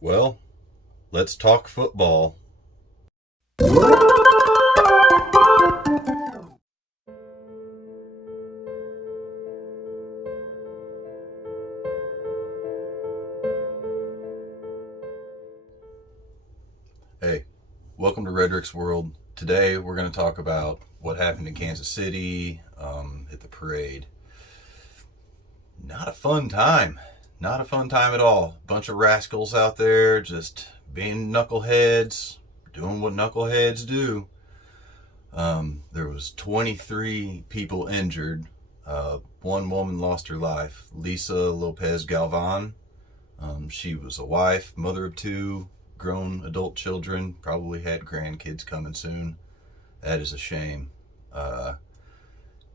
Well, let's talk football. Hey, welcome to Redrick's World. Today we're going to talk about what happened in Kansas City at the parade. Not a fun time. Not a fun time at all. Bunch of rascals out there just being knuckleheads, doing what knuckleheads do. There was 23 people injured. One woman lost her life, Lisa Lopez Galvan. She was a wife, mother of two grown adult children, probably had grandkids coming soon. That is a shame.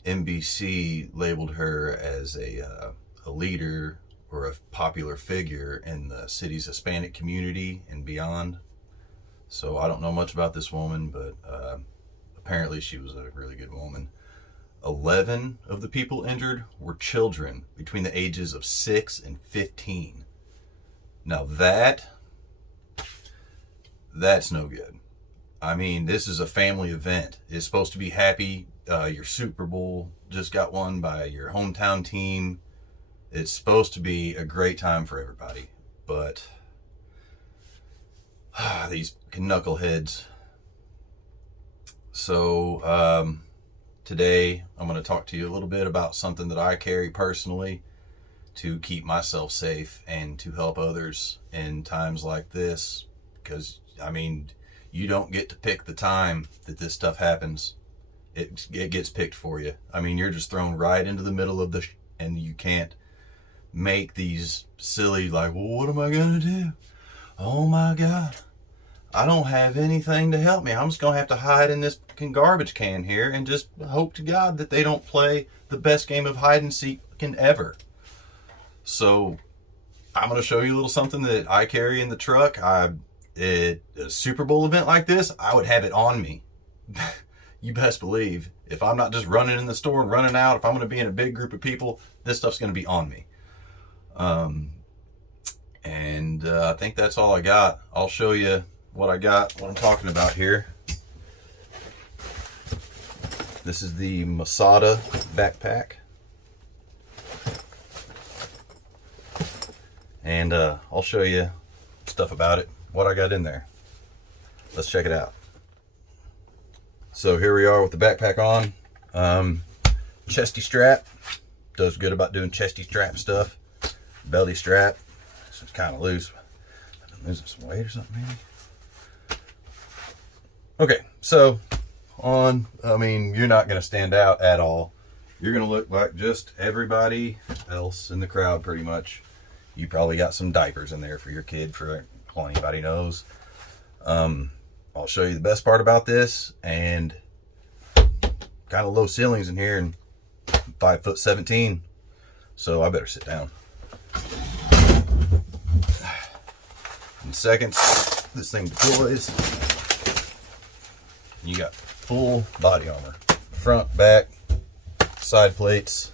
NBC labeled her as a leader or a popular figure in the city's Hispanic community and beyond. So I don't know much about this woman, but apparently she was a really good woman. 11 of the people injured were children between the ages of 6 and 15. Now that's no good. I mean, this is a family event. It's supposed to be happy. Your Super Bowl just got won by your hometown team. It's supposed to be a great time for everybody. But these knuckleheads. So today I'm going to talk to you a little bit about something that I carry personally to keep myself safe and to help others in times like this. Because, I mean, you don't get to pick the time that this stuff happens. It gets picked for you. I mean, you're just thrown right into the middle of and you can't make these silly, like, well, what am I going to do? Oh my God. I don't have anything to help me. I'm just going to have to hide in this fucking garbage can here and just hope to God that they don't play the best game of hide and seek ever. So I'm going to show you a little something that I carry in the truck. At a Super Bowl event like this, I would have it on me. You best believe. If I'm not just running in the store and running out, if I'm going to be in a big group of people, this stuff's going to be on me. I think that's all I got. I'll show you what I got, what I'm talking about here. This is the Masada Backpack. And I'll show you stuff about it, what I got in there. Let's check it out. So here we are with the backpack on. Chesty strap. Does good about doing chesty strap stuff. Belly strap. This is kind of loose. I've been losing some weight or something maybe. Okay, so I mean, you're not going to stand out at all. You're going to look like just everybody else in the crowd pretty much. You probably got some diapers in there for your kid, for all anybody knows. I'll show you the best part about this, and kind of low ceilings in here, and 5'17", so I better sit down. In seconds, this thing deploys. You got full body armor, front, back, side plates.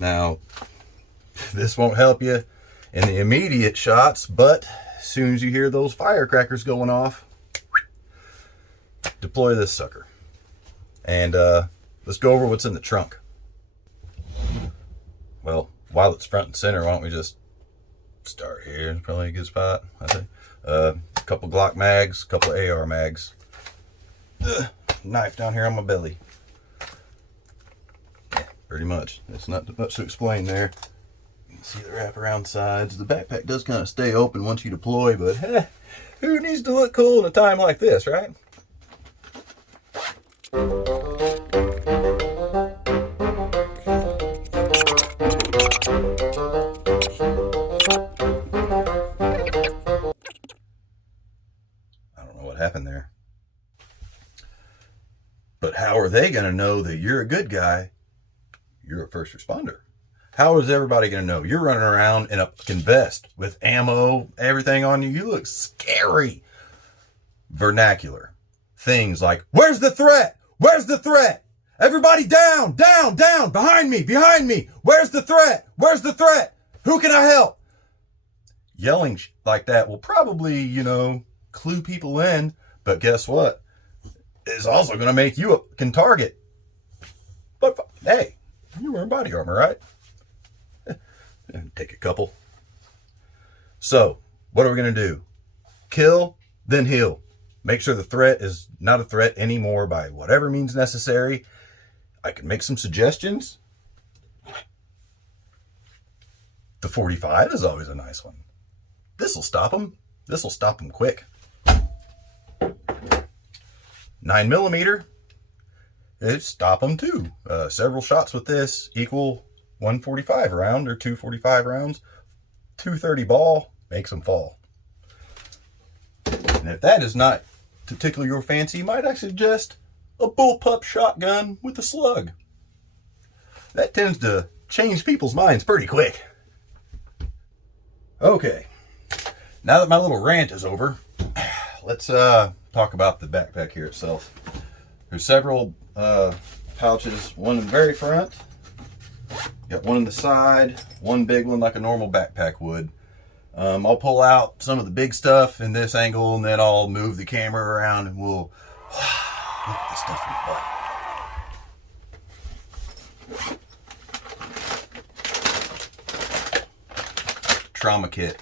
Now, this won't help you in the immediate shots, but as soon as you hear those firecrackers going off, deploy this sucker. And let's go over what's in the trunk. Well, while it's front and center, why don't we just start here? It's probably a good spot, I think. A couple Glock mags, a couple AR mags. Knife down here on my belly. Yeah, pretty much. It's not much to explain there. You can see the wraparound sides. The backpack does kind of stay open once you deploy, but who needs to look cool in a time like this, right? I don't know what happened there. But how are they going to know that you're a good guy? You're a first responder. How is everybody going to know? You're running around in a fucking vest with ammo, everything on you. You look scary. Vernacular. Things like, where's the threat? Where's the threat? Everybody down, down, down, behind me, behind me. Where's the threat? Where's the threat? Who can I help? Yelling like that will probably, you know, clue people in, but guess what? It's also going to make you a target. But hey, you're wearing body armor, right? Take a couple. So, what are we going to do? Kill, then heal. Make sure the threat is not a threat anymore by whatever means necessary. I can make some suggestions. The 45 is always a nice one. This will stop them. This will stop them quick. 9mm, it stop them too. Several shots with this equal 145 round or 245 rounds. 230 ball makes them fall. And if that is not to tickle your fancy, might I suggest a bullpup shotgun with a slug. That tends to change people's minds pretty quick. Okay, now that my little rant is over, let's talk about the backpack here itself. There's several pouches, one in the very front, got one in the side, one big one like a normal backpack would. I'll pull out some of the big stuff in this angle, and then I'll move the camera around and we'll look at the stuff in the butt. Trauma kit.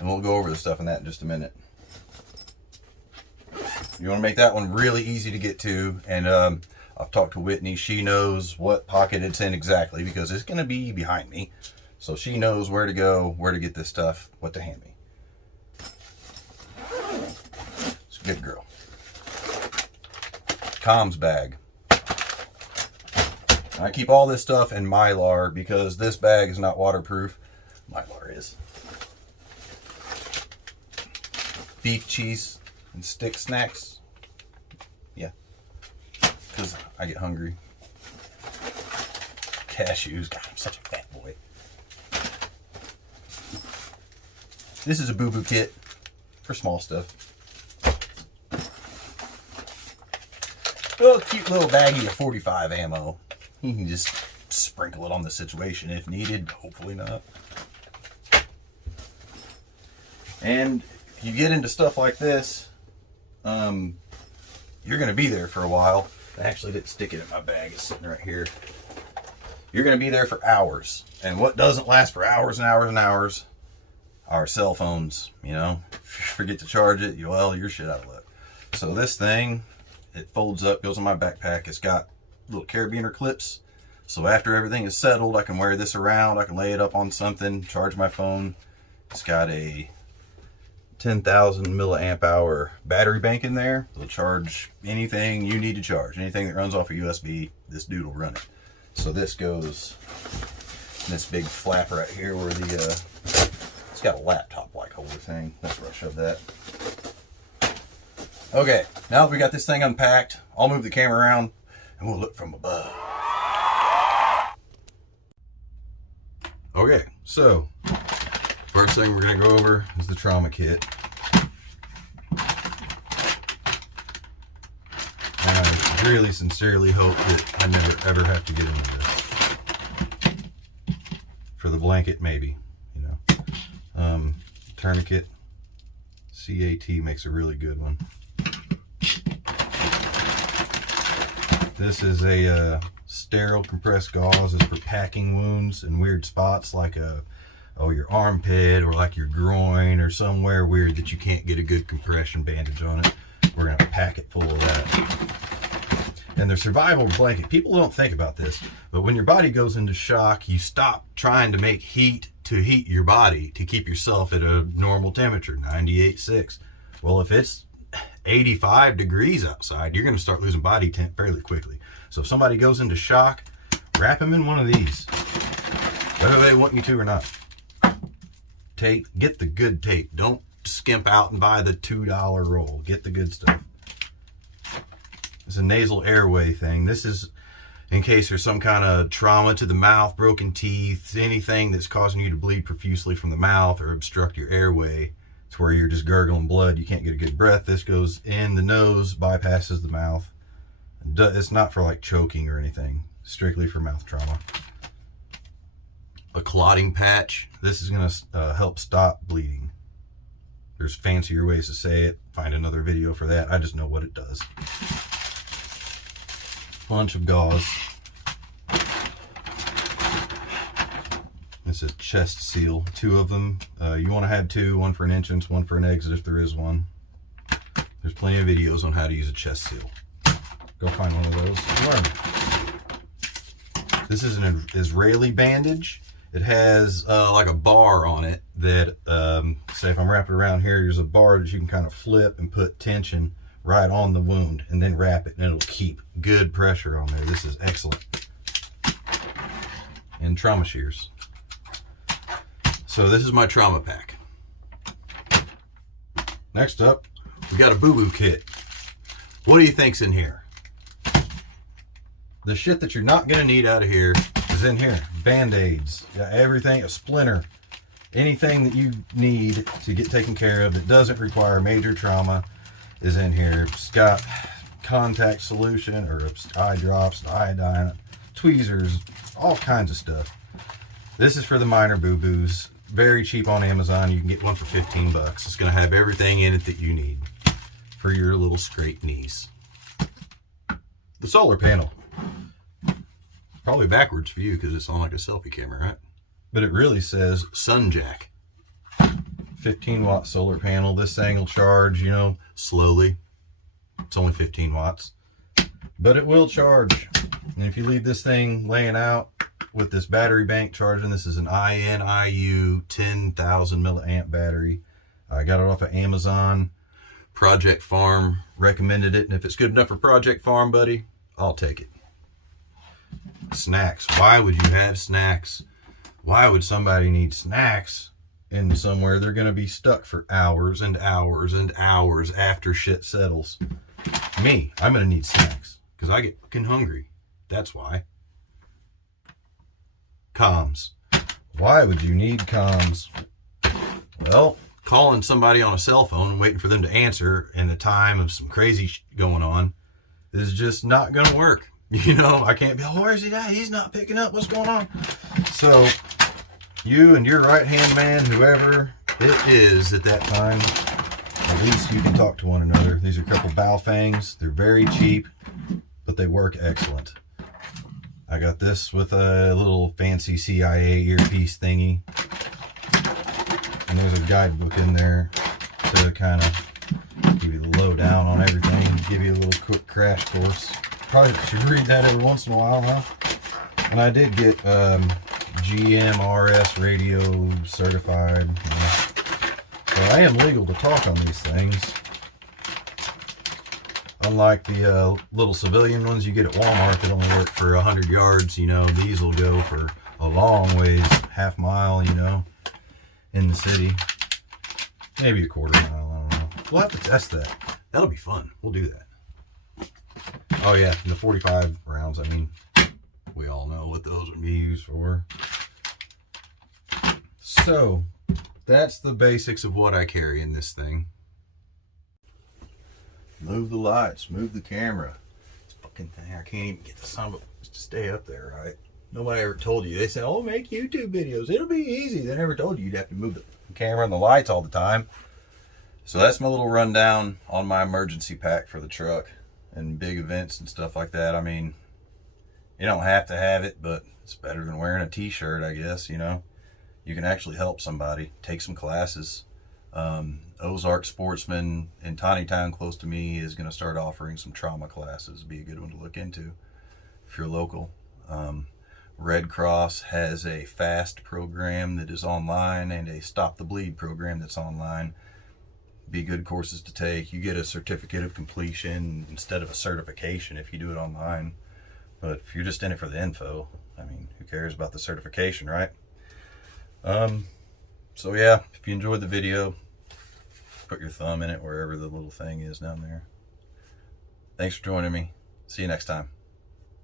And we'll go over the stuff in that in just a minute. You want to make that one really easy to get to, and I've talked to Whitney. She knows what pocket it's in exactly because it's going to be behind me. So she knows where to go, where to get this stuff, what to hand me. It's a good girl. Comms bag. I keep all this stuff in Mylar because this bag is not waterproof. Mylar is. Beef, cheese, and stick snacks. Yeah. Because I get hungry. Cashews. God, I'm such a fat boy. This is a boo-boo kit for small stuff. Oh, cute little baggie of 45 ammo. You can just sprinkle it on the situation if needed. Hopefully not. And if you get into stuff like this, you're going to be there for a while. I actually didn't stick it in my bag. It's sitting right here. You're going to be there for hours. And what doesn't last for hours and hours and hours? Our cell phones, you know. If you forget to charge it, well, you're shit out of luck. So this thing, it folds up, goes in my backpack. It's got little carabiner clips. So after everything is settled, I can wear this around. I can lay it up on something, charge my phone. It's got a 10,000 milliamp hour battery bank in there. It'll charge anything you need to charge. Anything that runs off a USB, this dude will run it. So this goes in this big flap right here where the, it's got a laptop-like holder thing. That's where I shove that. Okay, now that we got this thing unpacked, I'll move the camera around and we'll look from above. Okay, so first thing we're going to go over is the trauma kit. And I really sincerely hope that I never ever have to get into this. For the blanket, maybe, you know. Tourniquet. CAT makes a really good one. This is a sterile compressed gauze. It's for packing wounds in weird spots like your armpit or like your groin or somewhere weird that you can't get a good compression bandage on it. We're going to pack it full of that. And the survival blanket, people don't think about this, but when your body goes into shock, you stop trying to make heat to heat your body to keep yourself at a normal temperature, 98.6. Well, if it's 85 degrees outside, you're going to start losing body temp fairly quickly. So if somebody goes into shock, wrap them in one of these, whether they want you to or not. Tape, get the good tape. Don't skimp out and buy the $2 roll. Get the good stuff. It's a nasal airway thing. This is in case there's some kind of trauma to the mouth, broken teeth, anything that's causing you to bleed profusely from the mouth or obstruct your airway. It's where you're just gurgling blood. You can't get a good breath. This goes in the nose, bypasses the mouth. It's not for like choking or anything. Strictly for mouth trauma. a clotting patch. This is going to help stop bleeding. There's fancier ways to say it. Find another video for that. I just know what it does. Bunch of gauze. It's a chest seal, 2 of them. You want to have 2, one for an entrance, one for an exit if there is one. There's plenty of videos on how to use a chest seal. Go find one of those and learn. This is an Israeli bandage. It has like a bar on it that, say if I'm wrapped around here, there's a bar that you can kind of flip and put tension right on the wound and then wrap it, and it'll keep good pressure on there. This is excellent. And trauma shears. So this is my trauma pack. Next up, we got a boo-boo kit. What do you think's in here? The shit that you're not gonna need out of here is in here. Band-aids, everything, a splinter, anything that you need to get taken care of that doesn't require major trauma is in here. It's got contact solution or eye drops, iodine, tweezers, all kinds of stuff. This is for the minor boo-boos. Very cheap on Amazon. You can get one for 15 bucks. It's going to have everything in it that you need for your little scraped knees. The solar panel. Probably backwards for you because it's on like a selfie camera, right? But it really says Sun Jack. 15 watt solar panel. This thing will charge, you know, slowly. It's only 15 watts. But it will charge. And if you leave this thing laying out with this battery bank charging, this is an INIU 10,000 milliamp battery. I got it off of Amazon. Project Farm recommended it. And if it's good enough for Project Farm, buddy, I'll take it. Snacks. Why would you have snacks? Why would somebody need snacks in somewhere they're going to be stuck for hours and hours and hours after shit settles? Me, I'm going to need snacks because I get fucking hungry. That's why. Comms. Why would you need comms? Well, calling somebody on a cell phone and waiting for them to answer in the time of some crazy shit going on is just not going to work. You know, I can't be, oh, where's he at? He's not picking up. What's going on? So, you and your right-hand man, whoever it is at that time, at least you can talk to one another. These are a couple Baofangs. They're very cheap, but they work excellent. I got this with a little fancy CIA earpiece thingy. And there's a guidebook in there to kind of give you the lowdown on everything, give you a little quick crash course. Probably should read that every once in a while, huh? And I did get GMRS radio certified. So I am legal to talk on these things. Unlike the little civilian ones you get at Walmart that only work for 100 yards, you know, these will go for a long ways, half mile, you know, in the city. Maybe a quarter mile, I don't know. We'll have to test that. That'll be fun. We'll do that. Oh yeah, and the 45 rounds, I mean, we all know what those would be used for. So, that's the basics of what I carry in this thing. Move the lights, move the camera. This fucking thing, I can't even get the son of it to stay up there, right? Nobody ever told you. They said, oh, make YouTube videos. It'll be easy. They never told you you'd have to move the camera and the lights all the time. So that's my little rundown on my emergency pack for the truck and big events and stuff like that. I mean, you don't have to have it, but it's better than wearing a t-shirt, I guess, you know. You can actually help somebody, take some classes. Ozark Sportsman in Tiny Town close to me is going to start offering some trauma classes. Be a good one to look into if you're local. Red Cross has a FAST program that is online and a Stop the Bleed program that's online. Be good courses to take. You get a certificate of completion instead of a certification if you do it online. But if you're just in it for the info, I mean, who cares about the certification, right? So yeah, if you enjoyed the video, put your thumb in it wherever the little thing is down there. Thanks for joining me. See you next time.